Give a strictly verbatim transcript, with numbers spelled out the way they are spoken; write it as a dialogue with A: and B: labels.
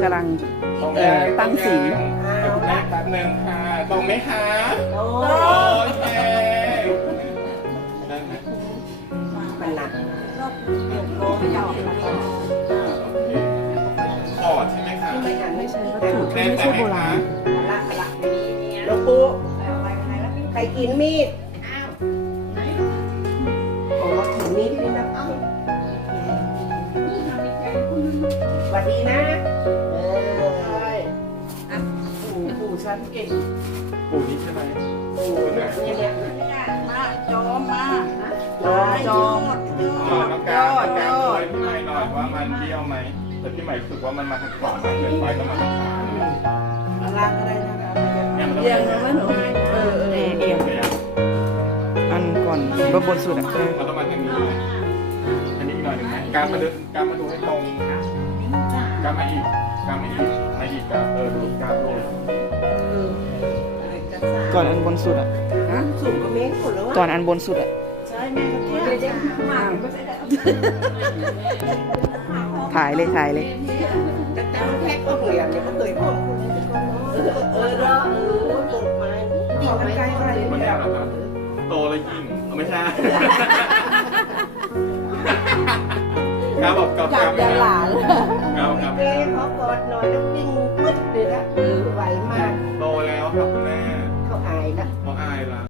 A: กำลังเอ่อตั้งสี
B: เอาละแป๊บนึงค่ะตรงไหมคะโอเคได้ไหม
C: มันหนัก
B: ขอดใช่ไหมคะ
C: ไม่อัน
A: ไม่ใช่วัตถุที่ไม่ใช่โบราณ
C: ละละหลวงปู่ใครกินมีดของเราถือมีดด้วยนะสวัสดีนะเอออ่ะปู่ปู่ฉันเก่ง
B: ปู่นี่ใช่ไหม
C: ปู่เนี่ยเนี่ย
D: มาจอมมา
C: จอม
A: จอม
B: เออน้องการน้องการช่วยพี่ใหม่หน่อยว่ามันเบี้ยวไหมแต่พี่ใหม่รู้สึกว่ามันมาทางขวามากเกินไปต้องมาทางซ้าย
C: อะไรอะไรนะ
B: เนี่ยมันต้อง
D: เรียงนะว่าหนู
C: เออเออ
A: เอียงเอียง
B: เรียง
A: อันก่อนบนสุดอ่ะเออ
B: มันต้องมาทางนี้เลยอันนี้อีกหน่อยหนึ่งไหมการมาดูการมาดูให้ตรงการมาอีกการมาอีกมาอีกการเออดูการดู
A: ก่อนอันบนสุดอ่ะ
C: ฮะสูงกว่าเมตรคนแล้ววะ
A: ก่อนอันบนสุดอ่ะ
D: ใช่แม่เขาเที่ยวมาก็ใช่ได้
A: ถ่ายเลยถ่ายเลย
C: แต่แต่มันแค่ก็เหลี่ยมเนี่ยก็เคยพ่อคุณเออเออเนาะเออตกมาดีกันใกล้ไป
B: มันเนี่ยเหรอครับโตแล้วยิ่งเอาไม่ใช่การบอกกับ
D: หลั
B: กา
D: บยันหลาน
B: การบอกกับ
C: เป้ขอกอดหน่อยลูก